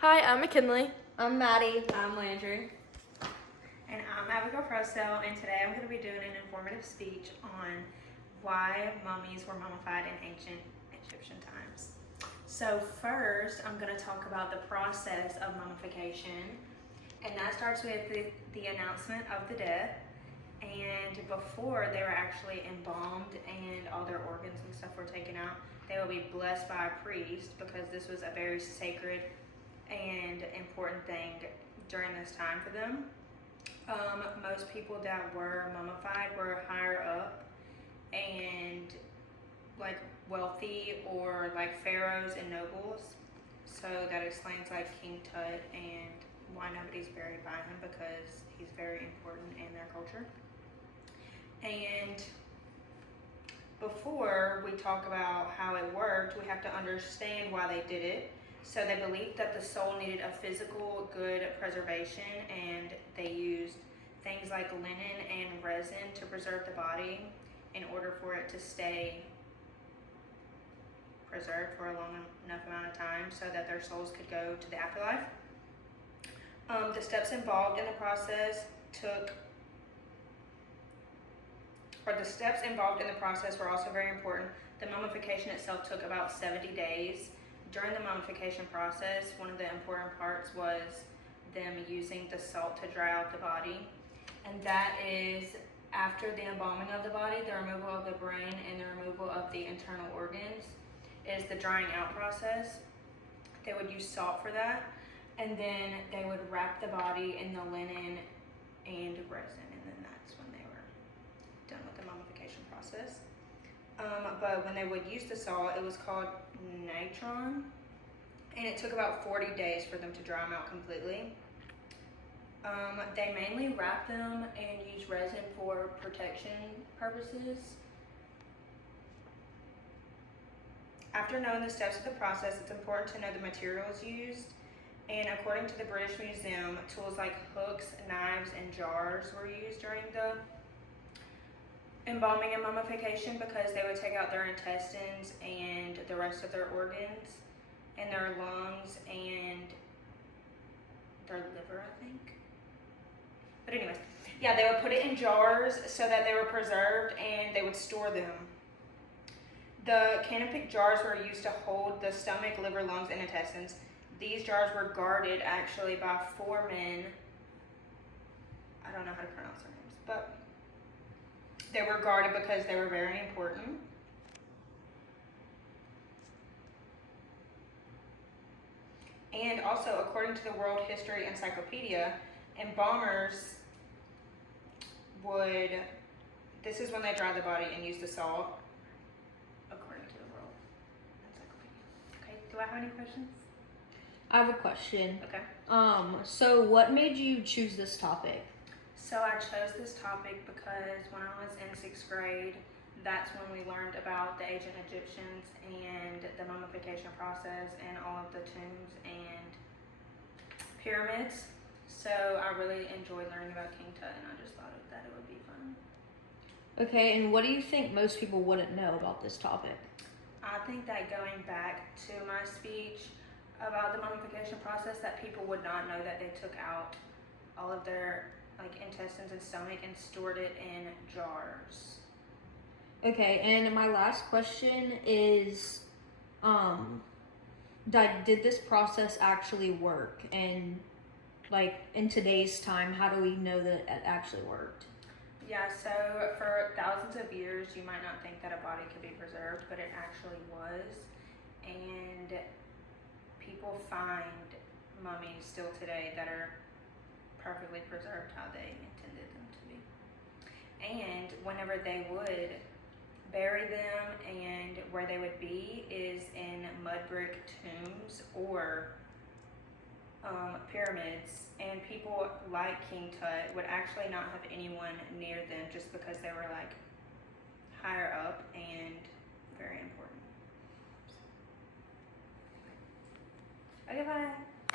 Hi, I'm McKinley. I'm Maddie. I'm Landry. And I'm Abigail Presto, and today I'm going to be doing an informative speech on why mummies were mummified in ancient Egyptian times. So first, I'm going to talk about the process of mummification, and that starts with the announcement of the death. And before they were actually embalmed and all their organs and stuff were taken out, they would be blessed by a priest because this was a very sacred and important thing during this time for them. Most people that were mummified were higher up and like wealthy or like pharaohs and nobles. So that explains like King Tut and why nobody's buried by him, because he's very important in their culture. And before we talk about how it worked, we have to understand why they did it. So they believed that the soul needed a physical good preservation, and they used things like linen and resin to preserve the body in order for it to stay preserved for a long enough amount of time so that their souls could go to the afterlife. The steps involved in the process were also very important. The mummification itself took about 70 days. During the mummification process, one of the important parts was them using the salt to dry out the body. And that is after the embalming of the body, the removal of the brain, and the removal of the internal organs is the drying out process. They would use salt for that. And then they would wrap the body in the linen and resin. And then that's when they were done with the mummification process. But when they would use the salt, it was called natron, and it took about 40 days for them to dry them out completely. They mainly wrap them and use resin for protection purposes. After knowing the steps of the process, it's important to know the materials used. And according to the British Museum, tools like hooks, knives, and jars were used during the embalming and mummification, because they would take out their intestines and the rest of their organs and their lungs and their liver, I think. But anyways, yeah, they would put it in jars so that they were preserved, and they would store them. The canopic jars were used to hold the stomach, liver, lungs, and intestines. These jars were guarded actually by 4 men. I don't know how to pronounce their names, but they were guarded because they were very important. And also, according to the World History Encyclopedia, embalmers would, this is when they dry the body and use the salt, according to the World Encyclopedia. Okay, do I have any questions? I have a question. Okay. So what made you choose this topic? So I chose this topic because when I was in 6th grade, that's when we learned about the ancient Egyptians and the mummification process and all of the tombs and pyramids. So I really enjoyed learning about King Tut, and I just thought that it would be fun. Okay, and what do you think most people wouldn't know about this topic? I think that going back to my speech about the mummification process, that people would not know that they took out all of their intestines and stomach and stored it in jars. Okay, and my last question is, did this process actually work? And in today's time, how do we know that it actually worked? Yeah, so for thousands of years, you might not think that a body could be preserved, but it actually was. And people find mummies still today that are perfectly preserved how they intended them to be. And whenever they would bury them, and where they would be is in mud brick tombs or pyramids, and people like King Tut would actually not have anyone near them just because they were higher up and very important. Okay, bye.